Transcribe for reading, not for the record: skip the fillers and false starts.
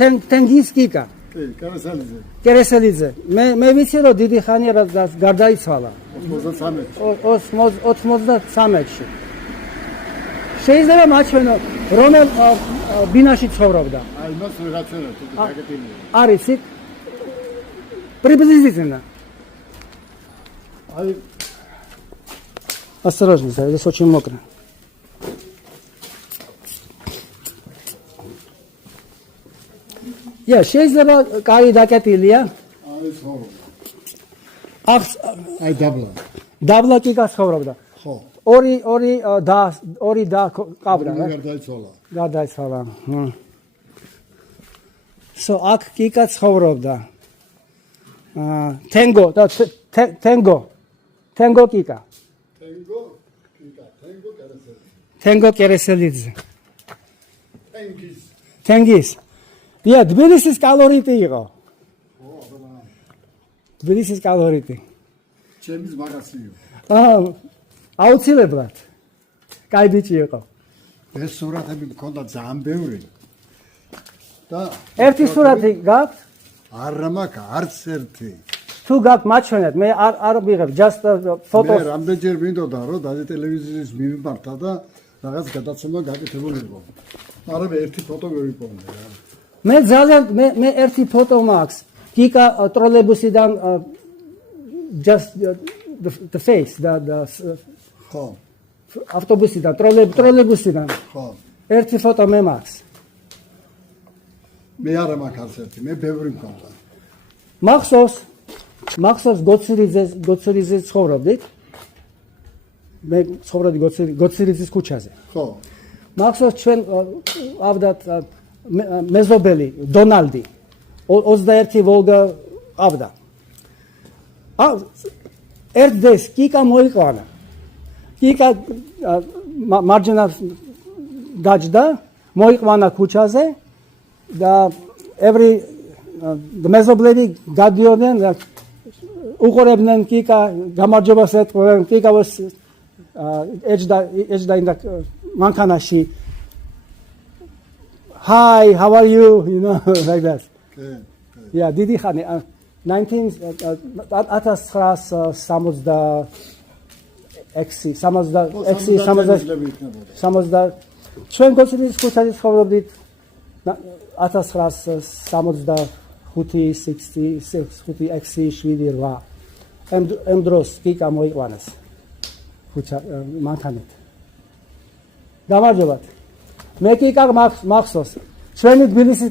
თენგის კიკა. კი, კერესელიძე. კერესელიძე. მე ვიცი რომ დიდი ხანია გარდაიცვალა. 93-ში. შეიძლება მაჩვენო რომელ ბინაში ცხოვრობდა. აი, მას ვიღაცერა თუ გაკეთილია. არის იქ приблизительно. Ай, осторожно, здесь очень мокро. შეიძლება კარი დაკეტილია. არის ხო. აი დაბლა. დაბლა კი გასხოვრობდა. ხო. ორი და ყავდა რა. გარდაიცვალა. აქ კი გასხოვრობდა. თენგო კიკა. თენგო კერესელიძე. თენგის. თბილისის კალორიტი იყო. თბილისის კალორიტი. ჩემის მაგასიო. აუცილებლად. კაი ბიჭი იყო. ეს სურათები მქონდა ძალიან ბევრი. და ერთი სურათი გაქვთ? არა მაქვს არც ერთი. თუ გაქვთ მაჩვენეთ, მე არ ვიღებ, just photos. მე რამდენჯერ მინდოდა რომ დაჟე ტელევიზიის მიმართა და რაღაც გადაცემა გაკეთებული იყო. მაგრამ ერთი ფოტო ვიპოვე რა. მე ძალიან მე ერთი ფოტო მაქვს. კიკა ტროლეიბუსიდან just the face the ხო. ავტობუსიდან ტროლეიბუსიდან. ხო. ერთი ფოტო მე მაქვს. მე არა მაქვს არც ერთი, მე ბევრი მქონდა. მახსოვს გოცირიძე ცხოვრობდით. მე ცხოვრობდი გოცირიძის ქუჩაზე. ხო. მახსოვს ჩვენ ავდათ მეზობელი დონალდი 21 ვოლგა ავდა. ერთდეს კიკა მოიყვანა. კიკა მარჯვენა გაჯდა, მოიყვანა ქუჩაზე და მეზობლები გადიოდნენ და უყურებდნენ კიკა გამარჯვებას ეთქვენ. კიკა was ეჯდა in the მანქანაში. Hi, how are you? You know, like that. Yeah, დიდი ხანი 1966 ჩვენ გოცირიძის ქუჩაზე ცხოვრობდით 1965-6-7 ამ დროს კიკა მოიყვანეს ქუჩა მანქანით. გამარჯობათ. მე კიკა მახსოვს ჩვენი თბილისის